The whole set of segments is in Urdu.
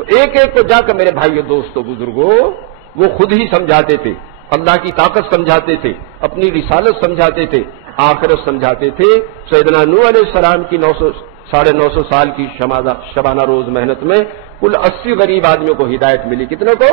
تو ایک ایک کو جا کر میرے بھائیو دوستو بزرگوں وہ خود ہی سمجھاتے تھے، اللہ کی طاقت سمجھاتے تھے، اپنی رسالت سمجھاتے تھے، آخرت سمجھاتے تھے۔ سیدنا نوح علیہ السلام کی 950 سال کی شبانہ روز محنت میں کل 80 غریب آدمیوں کو ہدایت ملی۔ کتنے کو؟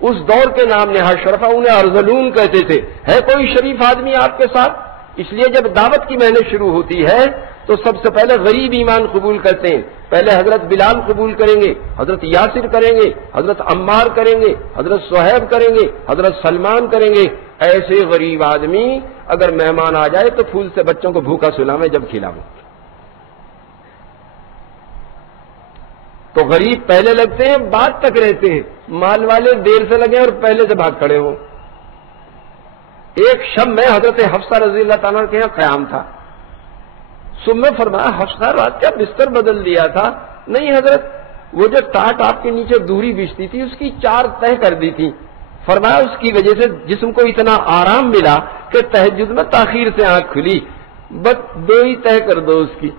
اس دور کے نام نہاد شرفا انہیں ارذلون کہتے تھے۔ ہے کوئی شریف آدمی آپ کے ساتھ؟ اس لیے جب دعوت کی محنت شروع ہوتی ہے تو سب سے پہلے غریب ایمان قبول کرتے ہیں۔ پہلے حضرت بلال قبول کریں گے، حضرت یاسر کریں گے، حضرت عمار کریں گے، حضرت صہیب کریں گے، حضرت سلمان کریں گے۔ ایسے غریب آدمی اگر مہمان آ جائے تو پھول سے بچوں کو بھوکا سلاویں جب کھلاویں۔ تو غریب پہلے لگتے ہیں، بعد تک رہتے ہیں۔ مال والے دیر سے لگے اور پہلے سے بھاگ کھڑے ہوں۔ ایک شب میں حضرت حفصہ رضی اللہ تعالیٰ کے یہاں قیام تھا۔ صبح میں فرمایا حفصہ رات کا بستر بدل دیا تھا؟ نہیں حضرت، وہ جو ٹاٹ آپ کے نیچے دوری بچھتی تھی اس کی 4 تہہ کر دی تھی۔ فرمایا اس کی وجہ سے جسم کو اتنا آرام ملا کہ تہجد میں تاخیر سے آنکھ کھلی، بس 2 ہی تہہ کر دو اس کی۔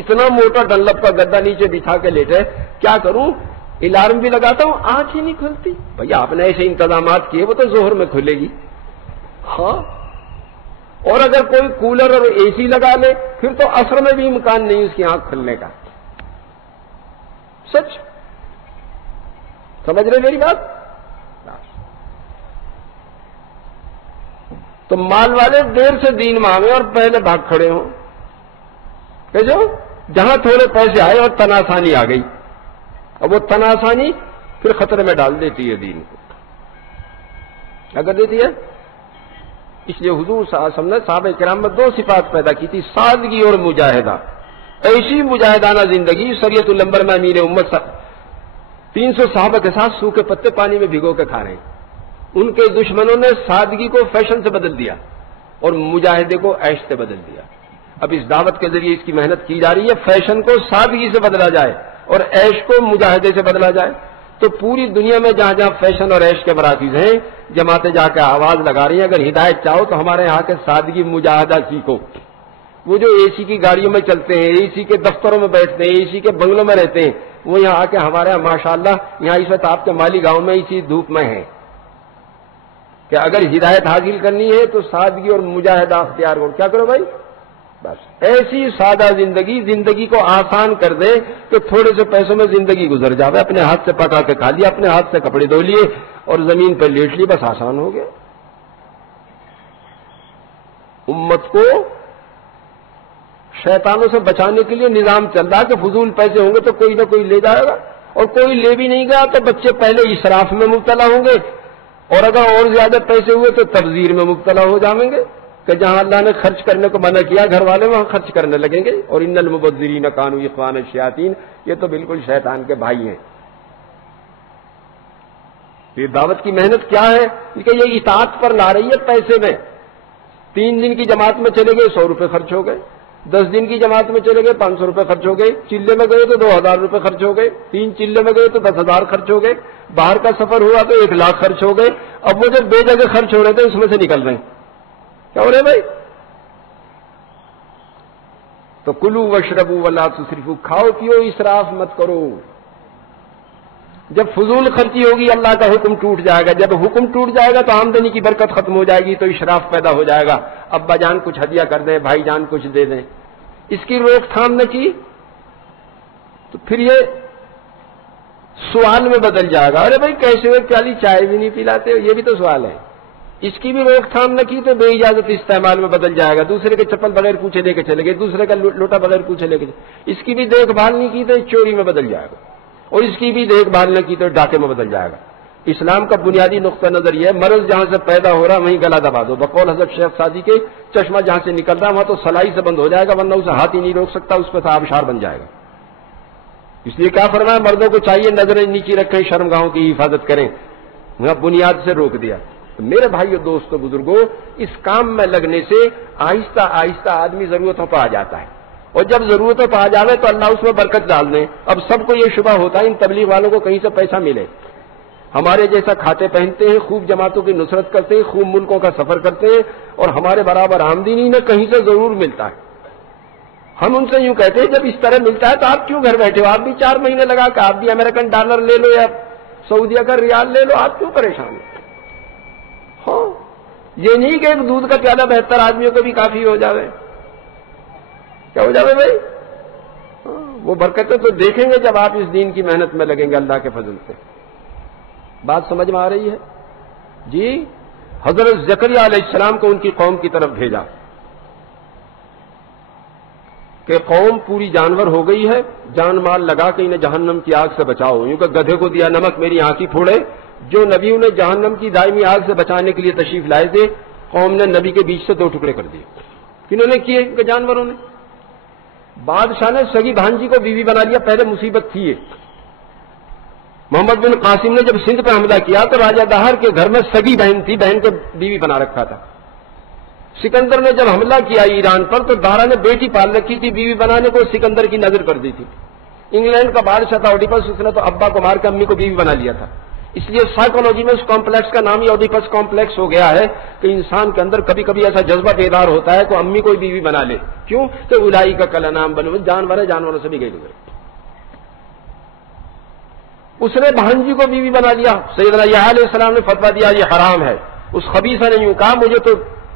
اتنا موٹا ڈنلپ کا گدا نیچے بچھا کے لیٹے، کیا کروں؟ الارم بھی لگاتا ہوں آنکھ ہی نہیں کھلتی۔ بھئی آپ نے ایسے انتظامات کیے وہ تو ظہر میں کھلے گی۔ ہاں، اور اگر کوئی کولر اور اے سی لگا لے پھر تو عصر میں بھی امکان نہیں اس کی آنکھ کھلنے کا۔ سچ سمجھ رہے میری بات؟ تو مال والے دیر سے دین مانگے اور پہلے بھاگ کھڑے ہوں کہ جو جہاں تھوڑے پیسے آئے اور تناسانی آ گئی، اور وہ تناسانی پھر خطرے میں ڈال دیتی ہے دین کو۔ اگر دیتی ہے، اس لیے حضور صلی اللہ علیہ وسلم نے صحابہ کرام میں 2 صفات پیدا کی تھی، سادگی اور مجاہدہ۔ ایسی مجاہدانہ زندگی شریعت الانبر میں امیر امت 300 صحابہ کے ساتھ سوکھے پتے پانی میں بھگو کے کھا رہے ہیں۔ ان کے دشمنوں نے سادگی کو فیشن سے بدل دیا اور مجاہدے کو عیش سے بدل دیا۔ اب اس دعوت کے ذریعے اس کی محنت کی جا رہی ہے، فیشن کو سادگی سے بدلا جائے اور عیش کو مجاہدے سے بدلا جائے۔ تو پوری دنیا میں جہاں جہاں فیشن اور عیش کے مراکز ہیں، جماعتیں جا کے آواز لگا رہی ہیں اگر ہدایت چاہو تو ہمارے یہاں کے سادگی مجاہدہ سیکھو۔ وہ جو اے سی کی گاڑیوں میں چلتے ہیں، اے سی کے دفتروں میں بیٹھتے ہیں، اے سی کے بنگلوں میں رہتے ہیں، وہ یہاں آ کے ہمارے یہاں ماشاءاللہ یہاں اس وقت آپ کے مالی گاؤں میں اسی دھوپ میں ہیں کہ اگر ہدایت حاصل کرنی ہے تو سادگی اور مجاہدہ اختیار کرو۔ کیا کرو بھائی؟ بس ایسی سادہ زندگی کو آسان کر دے کہ تھوڑے سے پیسوں میں زندگی گزر جاوے، اپنے ہاتھ سے پکا کے کھا لیا، اپنے ہاتھ سے کپڑے دھو لیے اور زمین پہ لیٹ لی، بس آسان ہو گیا۔ امت کو شیطانوں سے بچانے کے لیے نظام چل رہا ہے کہ فضول پیسے ہوں گے تو کوئی نہ کوئی لے جائے گا، اور کوئی لے بھی نہیں گیا تو بچے پہلے اسراف میں مبتلا ہوں گے، اور اگر اور زیادہ پیسے ہوئے تو تبذیر میں مبتلا ہو جائیں گے کہ جہاں اللہ نے خرچ کرنے کو منع کیا گھر والے وہاں خرچ کرنے لگیں گے۔ اور ان المبذرین کانوا اخوان الشیاطین، یہ تو بالکل شیطان کے بھائی ہیں۔ یہ دعوت کی محنت کیا ہے کہ یہ اطاعت پر لا رہی ہے پیسے میں۔ 3 دن کی جماعت میں چلے گئے 100 روپے خرچ ہو گئے، 10 دن کی جماعت میں چلے گئے 500 روپے خرچ ہو گئے، چلے میں گئے تو 2000 روپے خرچ ہو گئے، 3 چلے میں گئے تو 10,000 خرچ ہو گئے، باہر کا سفر ہوا تو 1 لاکھ خرچ ہو گئے۔ اب وہ جب بے جگہ خرچ ہو رہے تھے اس میں سے نکل رہے ہیں، کیا ہو رہے بھائی؟ تو کلو واشربوا ولا تسرفوا، کھاؤ پیو اسراف مت کرو۔ جب فضول خرچی ہوگی اللہ کا حکم ٹوٹ جائے گا، جب حکم ٹوٹ جائے گا تو آمدنی کی برکت ختم ہو جائے گی تو اسراف پیدا ہو جائے گا۔ ابا جان کچھ ہدیہ کر دیں، بھائی جان کچھ دے دیں، اس کی روک تھام نہ کی تو پھر یہ سوال میں بدل جائے گا، ارے بھائی کیسے ہوئے پیالی چائے بھی نہیں پلاتے ہو، یہ بھی تو سوال ہے۔ اس کی بھی روک تھام نہ کی تو بے اجازت استعمال میں بدل جائے گا، دوسرے کے چپل بغیر پوچھے لے کے چلے گئے، دوسرے کا لوٹا بغیر پوچھے لے کے، اس کی بھی دیکھ بھال نہیں کی تو چوری میں بدل جائے گا، اور اس کی بھی دیکھ بھال نہ کی تو ڈاکے میں بدل جائے گا۔ اسلام کا بنیادی نقطہ نظر یہ ہے مرض جہاں سے پیدا ہو رہا وہیں گلا دبا دو۔ بقول حضرت شیخ سعدی کے چشمہ جہاں سے نکل رہا وہاں تو سلائی سے بند ہو جائے گا، ورنہ اسے ہاتھ ہی نہیں روک سکتا، اس پہ آبشار بن جائے گا۔ اس لیے کیا فرمایا، مردوں کو چاہیے نظریں نیچی رکھیں، شرمگاہوں کی حفاظت کریں، وہاں بنیاد سے روک دیا۔ تو میرے بھائیو دوستو بزرگوں، اس کام میں لگنے سے آہستہ آہستہ آدمی ضرورتوں پہ آ جاتا ہے، اور جب ضرورتوں پہ آ جاوے تو اللہ اس میں برکت ڈال دیں۔ اب سب کو یہ شبہ ہوتا ہے ان تبلیغ والوں کو کہیں سے پیسہ ملے، ہمارے جیسا کھاتے پہنتے ہیں، خوب جماعتوں کی نصرت کرتے ہیں، خوب ملکوں کا سفر کرتے ہیں، اور ہمارے برابر آمدنی نہ کہیں سے ضرور ملتا ہے۔ ہم ان سے یوں کہتے ہیں جب اس طرح ملتا ہے تو آپ کیوں گھر بیٹھے ہو؟ آپ بھی 4 مہینے لگا کہ آپ بھی امریکن ڈالر لے لو یا سعودیہ کا ریال لے لو، آپ کیوں پریشان ہو؟ ہاں، یہ نہیں کہ ایک دودھ کا پیالہ 72 آدمیوں کو بھی کافی ہو جاوے، کیا ہو جاوے بھائی؟ وہ برکتیں تو دیکھیں گے جب آپ اس دین کی محنت میں لگیں گے اللہ کے فضل سے۔ بات سمجھ میں آ رہی ہے؟ جی، حضرت زکریا علیہ السلام کو ان کی قوم کی طرف بھیجا کہ قوم پوری جانور ہو گئی ہے، جان مال لگا کے انہیں جہنم کی آگ سے بچاؤ۔ یوں کہ گدھے کو دیا نمک میری آنکھیں پھوڑے، جو نبی انہیں جہنم کی دائمی آگ سے بچانے کے لیے تشریف لائے تھے، قوم نے نبی کے بیچ سے 2 ٹکڑے کر دیے۔ کنہوں نے کیے؟ کہ جانوروں نے۔ بادشاہ نے سگی بھانجی کو بیوی بنا لیا، پہلے مصیبت تھی یہ۔ محمد بن قاسم نے جب سندھ پہ حملہ کیا تو راجہ دہر کے گھر میں سگی بہن تھی، بہن کو بیوی بنا رکھا تھا۔ سکندر نے جب حملہ کیا ایران پر تو دارا نے بیٹی پال رکھی تھی، بیوی بنانے کو سکندر کی نظر کر دی تھی۔ انگلینڈ کا بادشاہ تھا اوڈیپس، اس نے تو ابا کو مار کے امی کو بیوی بنا لیا تھا۔ اس لیے سائیکولوجی میں اس کمپلیکس کا نام ہی اوڈیپس کمپلیکس ہو گیا ہے کہ انسان کے اندر کبھی کبھی ایسا جذبہ بیدار ہوتا ہے کہ امی کو بیوی بنا لے۔ کیوں؟ کہ الائی کا کلا نام بنو، جانور ہے، جانوروں سے بھی گئے گزرے۔ اس نے بھانجی کو بیوی بنا لیا۔ سیدنا یحییٰ علیہ السلام نے فتویٰ دیا یہ حرام ہے۔ اس خبیثہ نے یوں کہا مجھے تو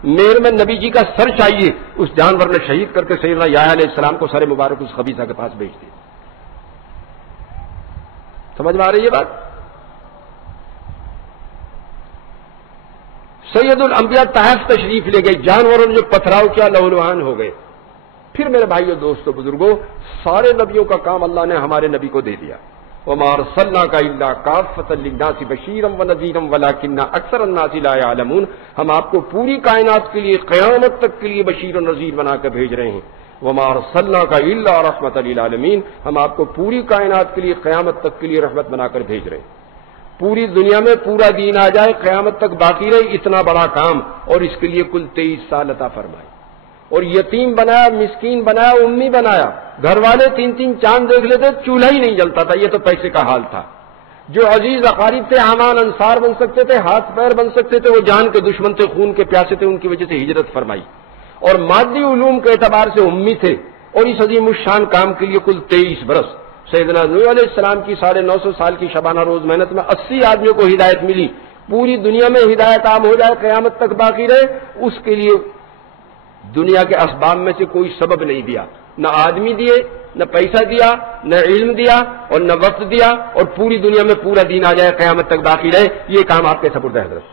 میر میں نبی جی کا سر چاہیے۔ اس جانور نے شہید کر کے سیدنا یحییٰ علیہ السلام کو سر مبارک اس خبیثہ کے پاس بھیج دیا۔ سمجھ میں آ رہی ہے بات؟ سید الانبیاء طائف تشریف لے گئے، جانوروں نے جو پتھراؤ کیا لہولہان ہو گئے۔ پھر میرے بھائیو دوستو بزرگوں، سارے نبیوں کا کام اللہ نے ہمارے نبی کو دے دیا۔ وَمَا أَرْسَلْنَاكَ إِلَّا كَافَّةً لِلنَّاسِ بَشِيرًا وَنَذِيرًا وَلَٰكِنَّ أَكْثَرَ النَّاسِ لَا يَعْلَمُونَ۔ ہم آپ کو پوری کائنات کے لیے قیامت تک کے لیے بشیر و نذیر بنا کر بھیج رہے ہیں۔ وَمَا أَرْسَلْنَاكَ إِلَّا رَحْمَةً لِلْعَالَمِينَ۔ ہم آپ کو پوری کائنات کے لیے قیامت تک کے لیے رحمت بنا کر بھیج رہے ہیں۔ پوری دنیا میں پورا دین آ جائے، قیامت تک باقی رہے، اتنا بڑا کام، اور اس کے لیے کل 23 سال عطا فرمائے۔ اور یتیم بنایا، مسکین بنایا، امی بنایا۔ گھر والے 3 چاند دیکھ لیتے، چولہا ہی نہیں جلتا تھا، یہ تو پیسے کا حال تھا۔ جو عزیز اقارب تھے، امان انصار بن سکتے تھے، ہاتھ پیر بن سکتے تھے، وہ جان کے دشمن تھے، خون کے پیاسے تھے، ان کی وجہ سے ہجرت فرمائی۔ اور مادی علوم کے اعتبار سے امی تھے، اور اس عظیم الشان کام کے لیے کل 23 برس۔ سیدنا نوح علیہ السلام کی 950 سال کی شبانہ روز محنت میں 80 آدمیوں کو ہدایت ملی۔ پوری دنیا میں ہدایت عام ہو جائے، قیامت تک باقی رہے، اس کے لیے دنیا کے اسباب میں سے کوئی سبب نہیں دیا، نہ آدمی دیے، نہ پیسہ دیا، نہ علم دیا، اور نہ وقت دیا، اور پوری دنیا میں پورا دین آ جائے، قیامت تک باقی رہے، یہ کام آپ کے سپرد ہے حضرت۔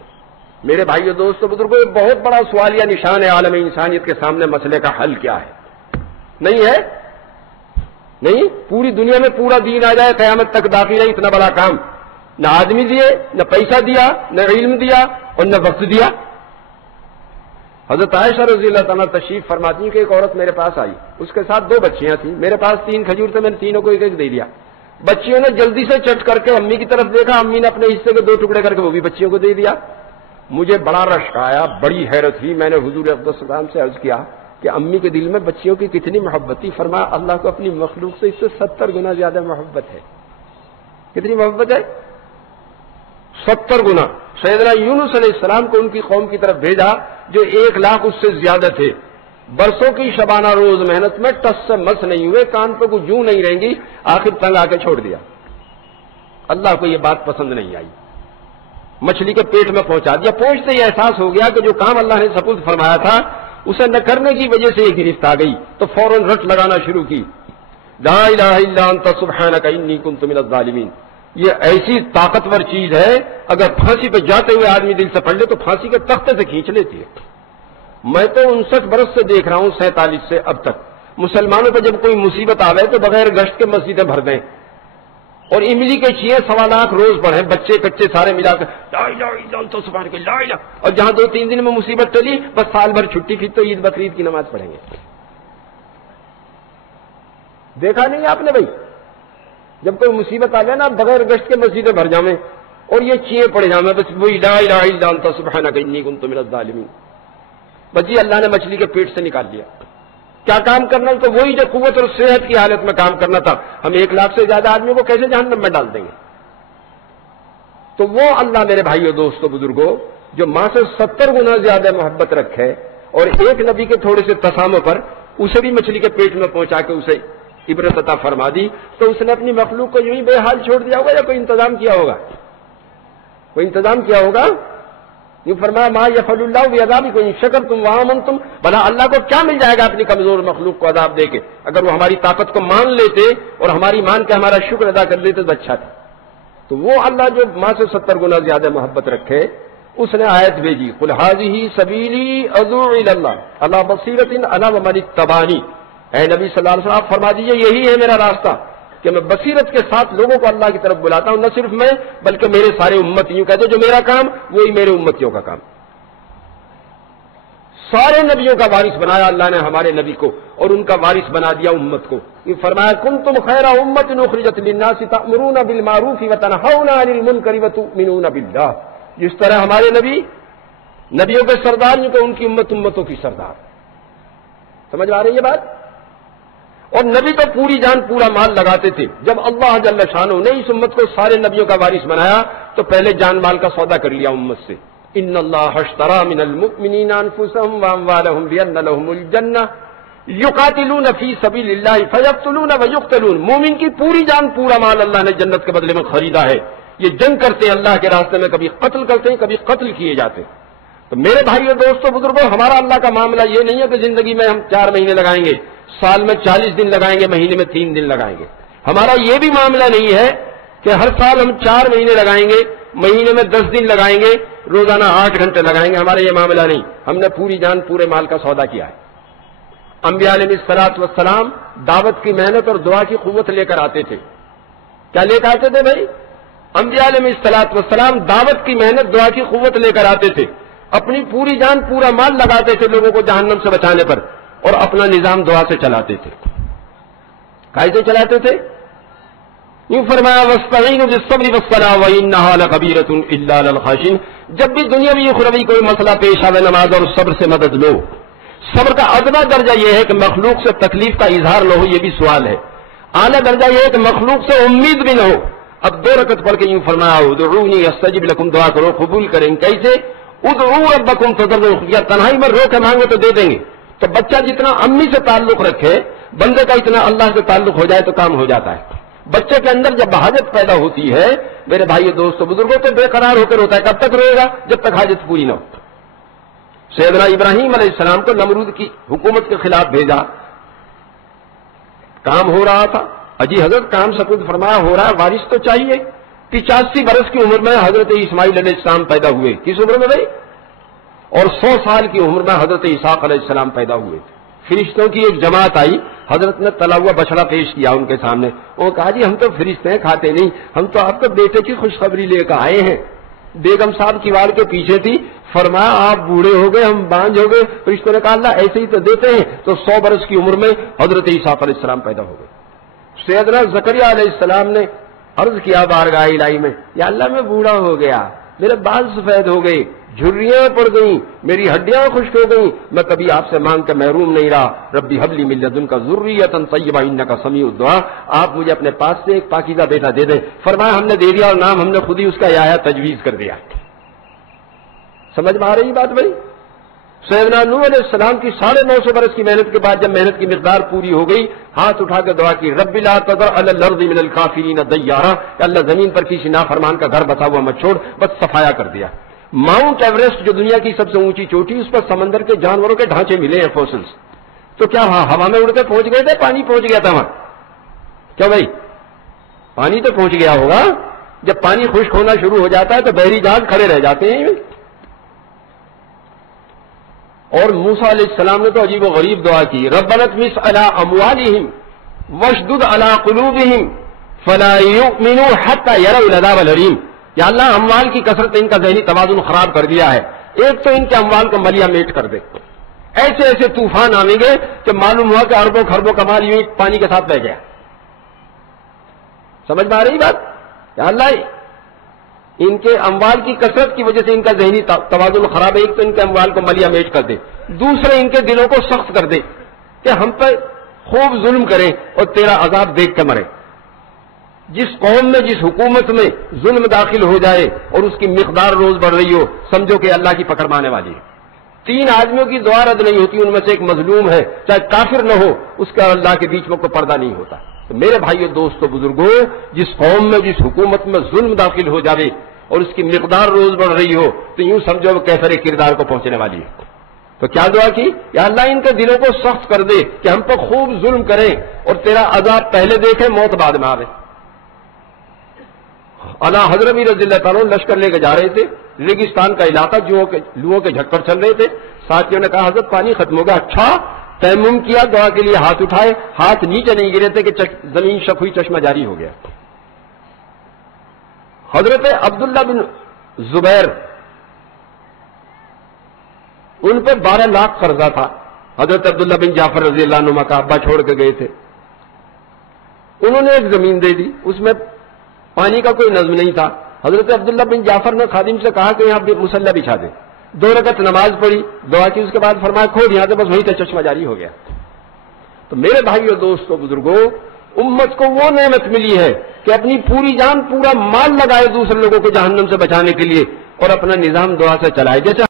میرے بھائیو دوستو بزرگوں، یہ بہت بڑا سوالیہ نشان ہے عالم انسانیت کے سامنے، مسئلے کا حل کیا ہے؟ نہیں ہے؟ نہیں، پوری دنیا میں پورا دین آ جائے، قیامت تک باقی رہے، اتنا بڑا کام، نہ آدمی دیے، نہ پیسہ دیا، نہ علم دیا، اور نہ وقت دیا۔ حضرت عائشہ رضی اللہ تعالیٰ تشریف فرماتی ہیں کہ ایک عورت میرے پاس آئی، اس کے ساتھ 2 بچیاں تھیں، میرے پاس 3 کھجور تھے، میں نے تینوں کو ایک دے دیا۔ بچیوں نے جلدی سے چٹ کر کے امی کی طرف دیکھا، امی نے اپنے حصے کے 2 ٹکڑے کر کے وہ بھی بچیوں کو دے دیا۔ مجھے بڑا رشک آیا، بڑی حیرت ہوئی، میں نے حضور اقدس صلی اللہ علیہ وسلم سے عرض کیا کہ امی کے دل میں بچیوں کی کتنی محبت تھی؟ فرمایا اللہ کو اپنی مخلوق سے اس سے 70 گنا زیادہ محبت ہے۔ کتنی محبت ہے؟ 70 گنا۔ سیدنا یونس علیہ السلام کو ان کی قوم کی طرف بھیجا جو 1 لاکھ اس سے زیادہ تھے، برسوں کی شبانہ روز محنت میں ٹس سے مس نہیں ہوئے، کان پہ کو جوں نہیں رہیں گی، آخر تنگ آ کے چھوڑ دیا۔ اللہ کو یہ بات پسند نہیں آئی، مچھلی کے پیٹ میں پہنچا دیا۔ پہنچتے ہی احساس ہو گیا کہ جو کام اللہ نے سپرد فرمایا تھا اسے نہ کرنے کی وجہ سے یہ گرفت آ گئی، تو فوراً رٹ لگانا شروع کی، لا الہ الا انت سبحانک انی کنت من الظالمین۔ یہ ایسی طاقتور چیز ہے، اگر پھانسی پہ جاتے ہوئے آدمی دل سے پڑھ لے تو پھانسی کے تختے سے کھینچ لیتی ہے۔ میں تو 59 برس سے دیکھ رہا ہوں، 47 سے اب تک، مسلمانوں پہ جب کوئی مصیبت آوے تو بغیر گشت کے مسجدیں بھر دیں، اور املی کے چیئے 1.25 لاکھ روز پڑھیں، بچے کچے سارے ملا کر لا الہ الا انت سبحانک لا الہ، اور جہاں 2-3 دن میں مصیبت چلی بس سال بھر چھٹی، پھر تو عید بقرعید کی نماز پڑھیں گے۔ دیکھا نہیں آپ نے بھائی؟ جب کوئی مصیبت آ جائے نا، بغیر گشت کے مسجدیں بھر جاویں اور یہ چیئے پڑے جاویں، بس وہی لا الہ الا انت سبحانک انی کنت من الظالمین۔ بس جی اللہ نے مچھلی کے پیٹ سے نکال دیا۔ کیا کام کرنا تو وہی جو قوت اور صحت کی حالت میں کام کرنا تھا، ہم 1 لاکھ سے زیادہ آدمیوں کو کیسے جہنم میں ڈال دیں گے؟ تو وہ اللہ میرے بھائیو دوستو بزرگوں جو ماں سے 70 گنا زیادہ محبت رکھے، اور ایک نبی کے تھوڑے سے تسامح پر اسے بھی مچھلی کے پیٹ میں پہنچا کے اسے عبرت عطا فرما دی، تو اس نے اپنی مخلوق کو یوں ہی بے حال چھوڑ دیا ہوگا یا کوئی انتظام کیا ہوگا؟ کوئی انتظام کیا ہوگا؟ یوں فرمایا ما یفعل اللہ بعذابکم ان شکرتم وآمنتم، بھلا اللہ کو کیا مل جائے گا اپنی کمزور مخلوق کو عذاب دے کے؟ اگر وہ ہماری طاقت کو مان لیتے اور ہماری مان کے ہمارا شکر ادا کر لیتے تو اچھا تھا۔ تو وہ اللہ جو ماں سے 70 گنا زیادہ محبت رکھے، اس نے آیت بھیجی قل ھذہ سبیلی ادعو الی اللہ علی بصیرۃ انا ومن اتبعنی، اے نبی صلی اللہ علیہ وسلم آپ فرما دیجئے یہی ہے میرا راستہ کہ میں بصیرت کے ساتھ لوگوں کو اللہ کی طرف بلاتا ہوں، نہ صرف میں بلکہ میرے سارے امتیوں کہتے ہیں جو میرا کام وہی میرے امتیوں کا کام۔ سارے نبیوں کا وارث بنایا اللہ نے ہمارے نبی کو، اور ان کا وارث بنا دیا امت کو۔ یہ فرمایا کنتم خیر امۃ اخرجت للناس تأمرون بالمعروف وتنہون عن المنکر وتؤمنون باللہ، جس طرح ہمارے نبی نبیوں کے سردار جو کہ ان کی امت امتوں کی سردار۔ سمجھ آ رہی ہے بات؟ اور نبی تو پوری جان پورا مال لگاتے تھے۔ جب اللہ جل شانہ نے اس امت کو سارے نبیوں کا وارث بنایا تو پہلے جان مال کا سودا کر لیا امت سے۔ ان اللہ اشتری من المؤمنین انفسهم واموالهم بان لهم الجنہ یقاتلون فی سبیل اللہ فیقتلون ویقتلون، مومن کی پوری جان پورا مال اللہ نے جنت کے بدلے میں خریدا ہے۔ یہ جنگ کرتے ہیں اللہ کے راستے میں، کبھی قتل کرتے ہیں کبھی قتل کیے جاتے ہیں۔ تو میرے بھائیو دوستو بزرگوں، ہمارا اللہ کا معاملہ یہ نہیں ہے کہ زندگی میں ہم 4 مہینے لگائیں گے، سال میں 40 دن لگائیں گے، مہینے میں 3 دن لگائیں گے۔ ہمارا یہ بھی معاملہ نہیں ہے کہ ہر سال ہم 4 مہینے لگائیں گے، مہینے میں 10 دن لگائیں گے، روزانہ 8 گھنٹے لگائیں گے۔ ہمارا یہ معاملہ نہیں، ہم نے پوری جان پورے مال کا سودا کیا ہے۔ انبیاء علیہ الصلوۃ والسلام دعوت کی محنت اور دعا کی قوت لے کر آتے تھے۔ کیا لے کر آتے تھے بھائی؟ انبیاء علیہ الصلوۃ والسلام دعوت کی محنت دعا کی قوت لے کر آتے تھے، اپنی پوری جان پورا مال لگاتے تھے لوگوں کو جہنم سے بچانے پر، اور اپنا نظام دعا سے چلاتے تھے۔ کیسے چلاتے تھے؟ یوں فرمایا وَاسْتَعِينُوا بِالصَّبْرِ وَالصَّلَاةِ وَإِنَّهَا لَكَبِيرَةٌ إِلَّا عَلَى الْخَاشِعِينَ، جب بھی دنیاوی اخروی کوئی مسئلہ پیش آئے نماز اور صبر سے مدد لو۔ صبر کا ادنا درجہ یہ ہے کہ مخلوق سے تکلیف کا اظہار نہ ہو، یہ بھی سوال ہے۔ اعلیٰ درجہ یہ ہے کہ مخلوق سے امید بھی نہ ہو۔ اب 2 رکعت پڑھ کے یوں فرمایا ادعونی استجب لکم، دعا کرو قبول کریں۔ کیسے؟ ادعوا ربکم تضرعا وخفیا، تنہائی میں رو کے مانگو تو دے دیں گے۔ تو بچہ جتنا امی سے تعلق رکھے، بندے کا اتنا اللہ سے تعلق ہو جائے تو کام ہو جاتا ہے۔ بچے کے اندر جب حاجت پیدا ہوتی ہے میرے بھائی دوستو بزرگوں، تو بے قرار ہو کر روتا ہے۔ کب تک روئے گا؟ جب تک حاجت پوری نہ ہو۔ سیدنا ابراہیم علیہ السلام کو نمرود کی حکومت کے خلاف بھیجا، کام ہو رہا تھا، اجی حضرت کام سپرد فرمایا ہو رہا ہے، وارث تو چاہیے۔ 85 برس کی عمر میں حضرت اسماعیل علیہ السلام پیدا ہوئے۔ کس عمر میں بھائی؟ اور 100 سال کی عمر میں حضرت اسحاق علیہ السلام پیدا ہوئے۔ فرشتوں کی ایک جماعت آئی، حضرت نے تلا ہوا بچڑا پیش کیا ان کے سامنے۔ وہ کہا جی ہم تو فرشتے ہیں، کھاتے نہیں، ہم تو آپ کے بیٹے کی خوشخبری لے کر آئے ہیں۔ بیگم صاحب کیوار کے پیچھے تھی، فرمایا آپ بوڑھے ہو گئے، ہم بانج ہو گئے۔ فرشتوں نے کہا اللہ ایسے ہی تو دیتے ہیں۔ تو 100 برس کی عمر میں حضرت اسحاق علیہ السلام پیدا ہو گئے۔ سیدنا زکریا علیہ السلام نے عرض کیا بارگاہ الہی میں، یا اللہ میں بوڑھا ہو گیا، میرے بال سفید ہو گئے، جھریاں پڑ گئیں، میری ہڈیاں خشک ہو گئیں، میں کبھی آپ سے مانگ کے محروم نہیں رہا۔ ربی حب لی من لدنک ذریۃ طیبہ انک سمیع الدعاء، آپ مجھے اپنے پاس سے ایک پاکیزہ بیٹا دے دیں۔ فرمایا ہم نے دے دیا، اور نام ہم نے خود ہی اس کا یحییٰ تجویز کر دیا۔ سمجھ میں آ رہی بات بھائی؟ سیدنا نوح علیہ السلام کی 950 برس کی محنت کے بعد جب محنت کی مقدار پوری ہو گئی، ہاتھ اٹھا کے دعا کی رب لا تذر علی الارض من الکافرین دیارا، کہ اللہ زمین پر کسی نافرمان کا گھر بسا ہوا مت چھوڑ، بس صفایا کر دیا۔ ماؤنٹ ایوریسٹ جو دنیا کی سب سے اونچی چوٹی، اس پر سمندر کے جانوروں کے ڈھانچے ملے ہیں، فوسلز۔ تو کیا ہوا میں اڑ کے پہنچ گئے تھے؟ پانی پہنچ گیا تھا وہاں؟ کیا بھائی پانی تو پہنچ گیا ہوگا۔ جب پانی خشک ہونا شروع ہو جاتا ہے تو بحری جہاز کھڑے رہ جاتے ہیں۔ اور موسیٰ علیہ السلام نے تو عجیب و غریب دعا کی، ربنا اطمس علی اموالہم واشدد علی قلوبہم فلا یؤمنوا حتی یروا العذاب الالم، یا اللہ اموال کی کثرت ان کا ذہنی توازن خراب کر دیا ہے، ایک تو ان کے اموال کو ملیا میٹ کر دے، ایسے ایسے طوفان آئیں گے کہ معلوم ہوا کہ اربوں خربوں کا مال یوں پانی کے ساتھ بہ گیا۔ سمجھ میں آ رہی بات؟ یا اللہ ان کے اموال کی کثرت کی وجہ سے ان کا ذہنی توازن خراب ہے، ایک تو ان کے اموال کو ملیا میٹ کر دے، دوسرے ان کے دلوں کو سخت کر دے کہ ہم پر خوب ظلم کریں اور تیرا عذاب دیکھ کے مرے۔ جس قوم میں جس حکومت میں ظلم داخل ہو جائے اور اس کی مقدار روز بڑھ رہی ہو، سمجھو کہ اللہ کی پکڑ میں آنے والی ہے۔ 3 آدمیوں کی دعا رد نہیں ہوتی، ان میں سے ایک مظلوم ہے، چاہے کافر نہ ہو، اس کا اللہ کے بیچ میں کوئی پردہ نہیں ہوتا۔ تو میرے بھائیو دوستو بزرگوں، جس قوم میں جس حکومت میں ظلم داخل ہو جاوے اور اس کی مقدار روز بڑھ رہی ہو تو یوں سمجھو وہ کیسر کردار کو پہنچنے والی ہے۔ تو کیا دعا کی؟ یا اللہ ان کے دلوں کو سخت کر دے کہ ہم پر خوب ظلم کریں اور تیرا عذاب پہلے دیکھیں، موت بعد میں آوے۔ اعلیٰ حضرت رضی اللہ تعالیٰ لشکر لے کے جا رہے تھے، ریگستان کا علاقہ، لوہوں کے جھکڑ چل رہے تھے۔ ساتھیوں نے کہا حضرت پانی ختم ہوگا۔ اچھا، تیمم کیا، دعا کے لیے ہاتھ اٹھائے، ہاتھ نیچے نہیں گرے تھے کہ زمین شک ہوئی، چشمہ جاری ہو گیا۔ حضرت عبداللہ بن زبیر، ان پہ 12 لاکھ قرضہ تھا۔ حضرت عبداللہ بن جعفر رضی اللہ عنہ کا ابا چھوڑ کے گئے تھے، انہوں نے ایک زمین دے دی، اس میں پانی کا کوئی نظم نہیں تھا۔ حضرت عبداللہ بن جعفر نے خادم سے کہا کہ یہاں مصلی بچھا دے، 2 رکعت نماز پڑھی، دعا کی، اس کے بعد فرمایا کھول یہاں سے، بس وہیں سے چشمہ جاری ہو گیا۔ تو میرے بھائیو دوستو بزرگوں، امت کو وہ نعمت ملی ہے کہ اپنی پوری جان، پورا مال لگائے دوسرے لوگوں کو جہنم سے بچانے کے لیے اور اپنا نظام دعا سے چلائے۔ جیسے